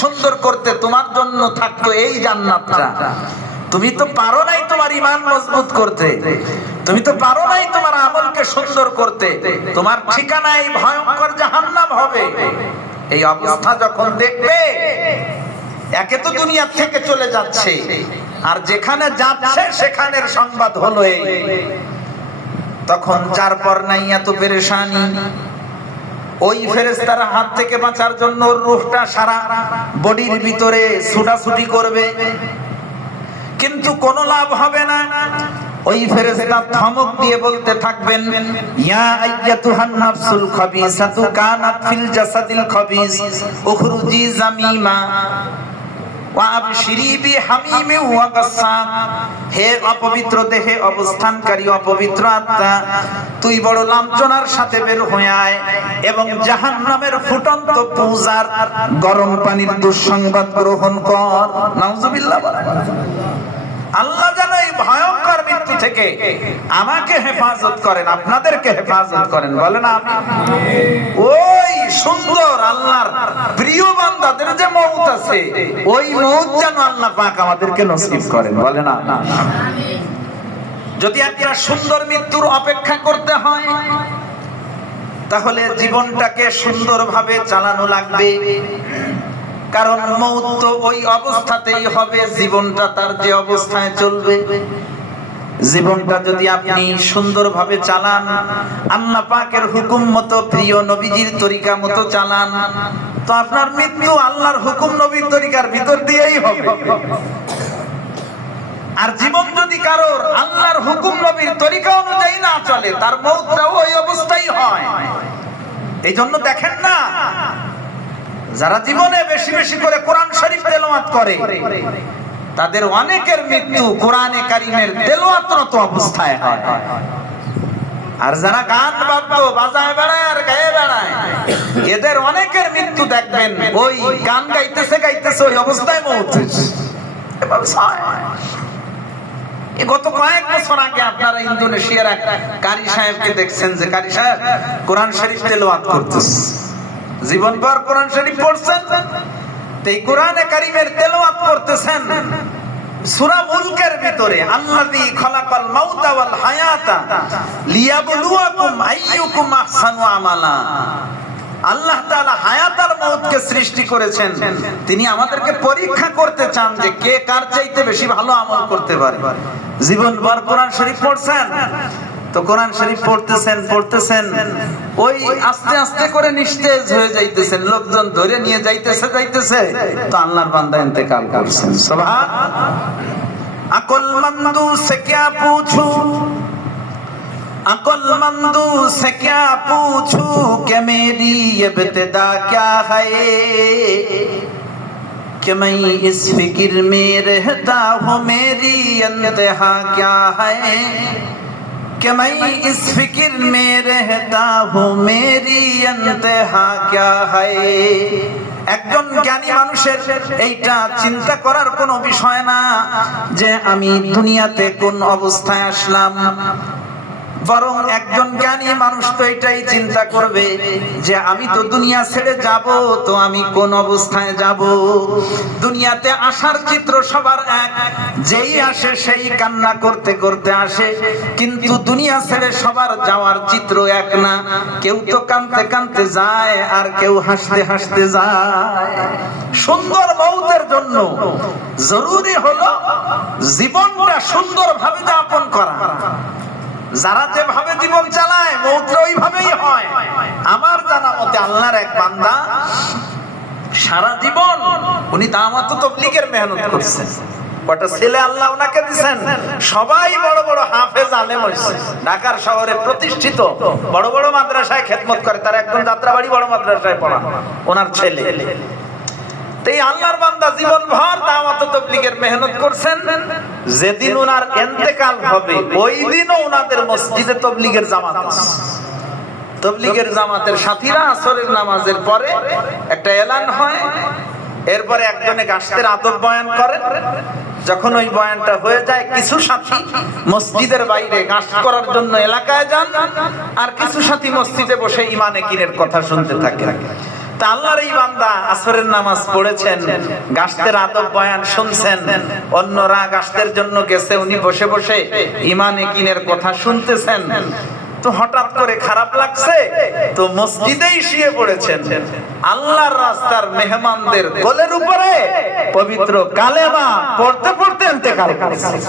সুন্দর করতে তোমার জন্য থাকতো এই জান্নাতটা। তুমি তো পারো নাই তোমার ঈমান মজবুত করতে, তুমি তো পারো নাই তোমার আমলকে সুন্দর করতে, তোমার ঠিকানা এই ভয়ঙ্কর জাহান্নাম হবে। এই অবস্থা যখন দেখবে, একে তো দুনিয়া থেকে চলে যাচ্ছে, আর যেখানে যাচ্ছে সেখানের সংবাদ হলো এই, তখন যার পর নাই এত পেরেশানি। ওই ফেরেশতার হাত থেকে বাঁচার জন্য ওর রূহটা সারা বডির ভিতরে ছুটাছুটি করবে, কিন্তু কোনো লাভ হবে না। ওই ফেরেশতা ধমক দিয়ে বলতে থাকবেন, ইয়া আইয়াতুহান নাফসুল খাবিসাতু কানাত ফিল জাসাদিল খাবিস উখরুজি জামিমা ওয়া আবশিরি বিহামিমি ওয়া গাসসাক। হে অপবিত্র দেহে অবস্থানকারী অপবিত্র আত্মা, তুই বড় লাঞ্ছনার সাথে বের হয়ে আয় এবং জাহান্নামের ফুটন্ত পূজার গরম পানির দুঃসংবাদ গ্রহণ কর। নাউজুবিল্লাহ। আল্লাহ যেন এই ভয়ঙ্কর মৃত্যু থেকে আমাকে হেফাজত করেন, আপনাদেরকে হেফাজত করেন, বলেন আমিন। ওই সুন্দর আল্লাহর প্রিয় বান্দাদের যে মওত আছে, ওই মওত যেন আল্লাহ পাক আমাদেরকে নসিব করেন, বলেন আমিন। যদি একটা সুন্দর মৃত্যুর অপেক্ষা করতে হয়, তাহলে জীবনটাকে সুন্দরভাবে চালানো লাগবে, কারণ মওত তো ওই অবস্থাতেই হবে, জীবনটা তার যে অবস্থায় চলবে। জীবনটা যদি আপনি সুন্দরভাবে চালান, আল্লাহ পাকের হুকুম মতো, প্রিয় নবীজির তরিকা মতো চালান, তো আপনার মৃত্যু আল্লাহর হুকুম নবীর তরিকার ভিতর দিয়েই হবে। আর জীবন যদি কারোর আল্লাহর হুকুম নবীর তরিকা অনুযায়ী না চলে, তার মওতটাও ওই অবস্থাই হয়। এই জন্য দেখেন না, যারা জীবনে বেশি বেশি করে কোরআন শরীফ তেলাওয়াত করে, তাদের অনেকের মৃত্যু কোরআনে কারীমের তেলাওয়াতরত অবস্থায় হয়। আর যারা গান বাদ্য বাজায় বেড়ায় আর গায়ে বেড়ায়, এদের অনেকের মৃত্যু দেখবেন ওই গান গাইতেছে গাইতেছে ওই অবস্থায় মওত হয়েছে। গত কয়েক বছর আগে আপনারা ইন্দোনেশিয়ার এক কারি সাহেবকে দেখছেন, যে কারি সাহেব কোরআন শরীফ তেলাওয়াত করতেছে, জীবনভর কোরআন শরীফ পড়ছেন, এই কোরআনে কারীমের তেলাওয়াত করতেছেন। সূরা মুলকের ভিতরে আল্লাযী খালাকাল মাউতা ওয়াল হায়াতা লিয়াবলুয়াকুম আইয়ুকুম আহসানু আমালা। আল্লাহ তাআলা হায়াত আর মওতকে সৃষ্টি করেছেন, তিনি আমাদেরকে পরীক্ষা করতে চান যে কে কার চাইতে বেশি ভালো আমল করতে পারে। জীবনভর কোরআন শরীফ পড়ছেন, তো কোরআন শরীফ পড়তেছেন, ওই আস্তে আস্তে করে নিস্তেজ হয়ে যাইতেছেন, লোকজন ধরে নিয়ে যাইতেছে, তো আল্লাহর বান্দা ইন্তেকাল করছেন। সুবহানাল্লাহ। আকলমন্দু সে क्या पूछूं, अक्लमंदू से क्या पूछूं कि मेरी इब्तिदा क्या है, कि मैं इस फिक्र में रहता हूँ मेरी इंतहा क्या है, कि मैं इस फिक्र में रहता हूँ मेरी इंतहा क्या है। একজন জ্ঞানী মানুষের এইটা চিন্তা করার কোনো বিষয় না যে আমি দুনিয়াতে কোন অবস্থায় আসলাম, বরং একজন জ্ঞানী মানুষ তো এটাই চিন্তা করবে যে আমি তো দুনিয়া ছেড়ে যাব, তো আমি কোন অবস্থায় যাব। দুনিয়াতে আসার চিত্র সবার এক, যেই আসে সেই কান্না করতে করতে আসে, কিন্তু দুনিয়া ছেড়ে সবার যাওয়ার চিত্র এক না। কেউ তো কাঁদতে কাঁদতে যায়, আর কেউ হাসতে হাসতে যায়। সুন্দর মওতের জন্য জরুরি হলো জীবনটা সুন্দরভাবে যাপন করা। যারা যেভাবে জীবন চালায় মওত ওইভাবেই হয়। আমার জানা মতে আল্লাহর এক বান্দা সারা জীবন উনি দাওয়াত ও তাবলীগের মেহনত করছেন। কত ছেলে আল্লাহ ওনাকে দিবেন, সবাই বড় বড় হাফেজ আলেম হইছে। ঢাকার শহরে প্রতিষ্ঠিত বড় বড় মাদ্রাসায় খেদমত করে, তার একজন যাত্রাবাড়ি বড় মাদ্রাসায় পড়া ওনার ছেলে। এই আল্লাহর বান্দা জীবনভর দাওয়াত ও তাবলীগের মেহনত করছেন। যেদিন ওনার ইন্তেকাল হবে ওই দিনও ওনাদের মসজিদে তাবলীগের জামাত আছে। তাবলীগের জামাতের সাথীরা আসরের নামাজের পরে একটা এলান হয়, এরপরে একজনে গাশতের আদব বয়ান করেন। যখন ওই বয়ানটা হয়ে যায়, কিছু সাথী মসজিদের বাইরে গাশত করার জন্য এলাকায় যান, আর কিছু সাথী মসজিদে বসে ইমানে কিনের কথা শুনতে থাকে। তা আল্লাহর এই বান্দা আসরের নামাজ পড়েছেন, গাশতের আদব বয়ান শুনছেন, অন্যরা গাশতের জন্য গেছে, উনি বসে বসে ঈমান ইয়াকিনের কথা শুনতেছেন। তো হঠাৎ করে খারাপ লাগছে, তো মসজিদেই শুয়ে পড়েছেন। আল্লাহর রাস্তার মেহমানদের কোলের উপরে পবিত্র কালেমা পড়তে পড়তে ইন্তেকাল করেছেন।